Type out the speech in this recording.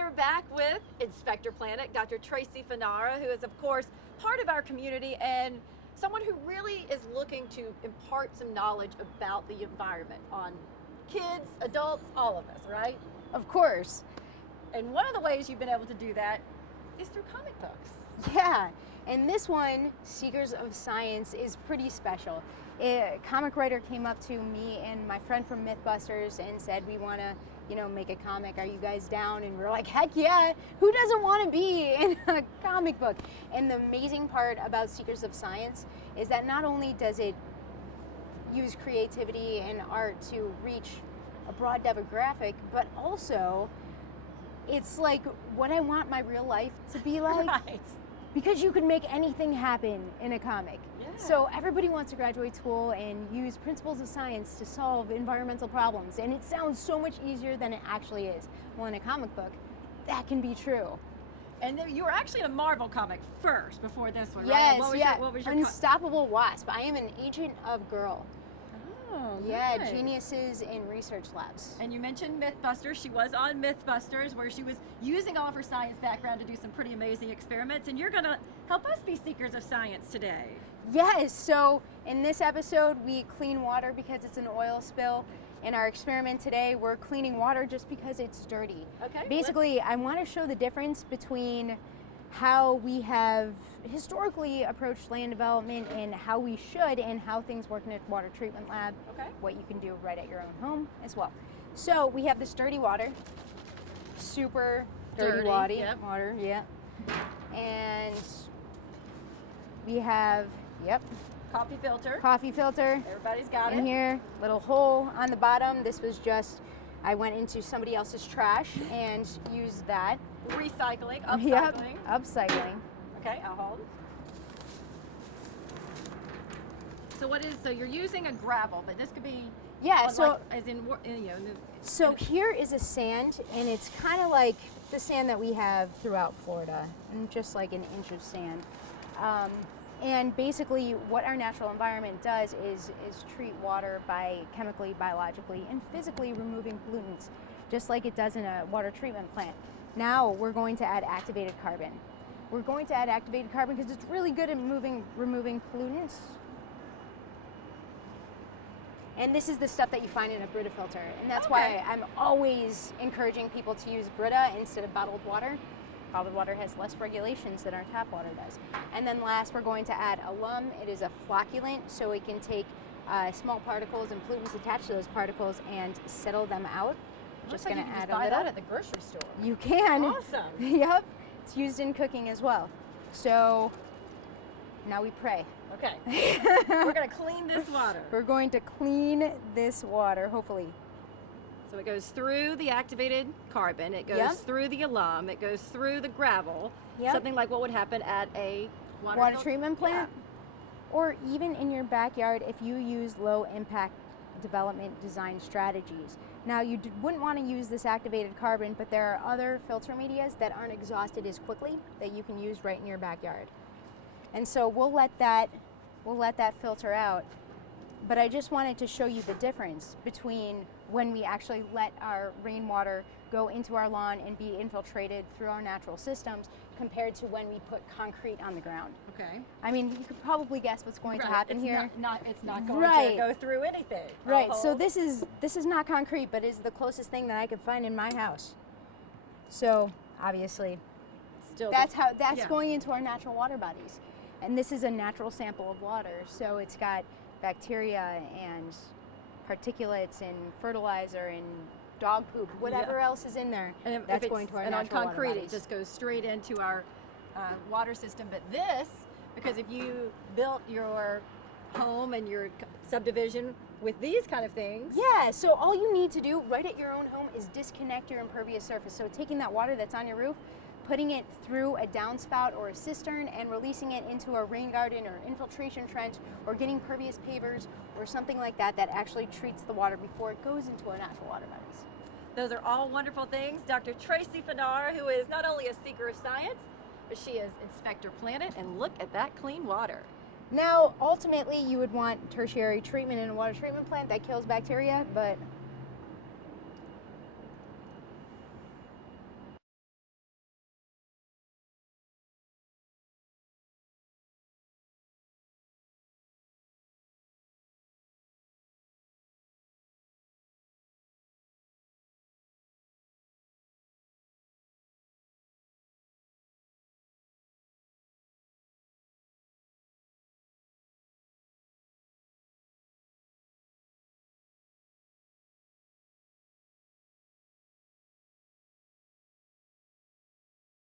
are back with Inspector Planet, Dr. Tracy Fanara, who is, of course, part of our community and someone who really is looking to impart some knowledge about the environment on kids, adults, all of us, right? Of course. And one of the ways you've been able to do that is through comic books. Yeah, and this one, Seekers of Science, is pretty special. A comic writer came up to me and my friend from Mythbusters and said, we want to, make a comic. Are you guys down? And we're like, heck yeah, who doesn't want to be in a comic book? And the amazing part about Seekers of Science is that not only does it use creativity and art to reach a broad demographic, but also it's like what I want my real life to be like. Right. Because you can make anything happen in a comic. Yeah. So everybody wants to graduate school and use principles of science to solve environmental problems. And it sounds so much easier than it actually is. Well, in a comic book, that can be true. And then you were actually in a Marvel comic first before this one, Yes, right? What was your Unstoppable Wasp. I am an agent of Girl. Oh, Yeah, nice. geniuses in research labs. And you mentioned Mythbusters. She was on Mythbusters, where she was using all of her science background to do some pretty amazing experiments. And you're going to help us be seekers of science today. Yes, so in this episode, we clean water because it's an oil spill. In our experiment today, we're cleaning water just because it's dirty. Okay. Basically, I want to show the difference between how we have historically approached land development and how we should, and how things work in a water treatment lab. Okay. What you can do right at your own home as well. So we have this dirty water, super dirty water, yep. water, yeah. And we have, Coffee filter. coffee filter Everybody's got in it. here, little hole on the bottom. This was just, I went into somebody else's trash and used that. Recycling, Yep, upcycling. upcycling. Okay, I'll hold. So you're using a gravel, but this could be Yeah, so so here is a sand, and it's kind of like the sand that we have throughout Florida, and just like an inch of sand. And basically what our natural environment does is treat water by chemically, biologically, and physically removing pollutants, just like it does in a water treatment plant. Now we're going to add activated carbon. We're going to add activated carbon because it's really good at removing pollutants. And this is the stuff that you find in a Brita filter. And that's why I'm always encouraging people to use Brita instead of bottled water. Bottled water has less regulations than our tap water does. And then last, we're going to add alum. It is a flocculant, so it can take small particles and pollutants attached to those particles and settle them out. Just going to add a buy little. that at the grocery store. You can. Awesome. Yep. It's used in cooking as well. So now we pray. Okay. We're going to clean this water. We're going to clean this water, hopefully. So it goes through the activated carbon, it goes Yep. through the alum, it goes through the gravel. Yep. Something like what would happen at a Water treatment plant. Or even in your backyard if you use low impact development design strategies. Now you wouldn't want to use this activated carbon, but there are other filter medias that aren't exhausted as quickly that you can use right in your backyard. And so we'll let that filter out. But I just wanted to show you the difference between when we actually let our rainwater go into our lawn and be infiltrated through our natural systems compared to when we put concrete on the ground. Okay. I mean, you could probably guess what's going to happen it's here. It's not going Right. to go through anything. Right, I'll so hold. this is not concrete, but is the closest thing that I could find in my house. So obviously, Still that's yeah. going into our natural water bodies. And this is a natural sample of water, so it's got bacteria and particulates and fertilizer and dog poop, whatever else is in there. And that's going to our and natural on concrete, water it bodies. just goes straight into our water system. But this, because if you built your home and your subdivision with these kind of things, Yeah, so all you need to do right at your own home is disconnect your impervious surface. So taking that water that's on your roof, putting it through a downspout or a cistern and releasing it into a rain garden or infiltration trench, or getting pervious pavers or something like that that actually treats the water before it goes into our natural water bodies. those are all wonderful things. Dr. Tracy Fanara, who is not only a seeker of science, but she is Inspector Planet, and look at that clean water. Now, ultimately, you would want tertiary treatment in a water treatment plant that kills bacteria, but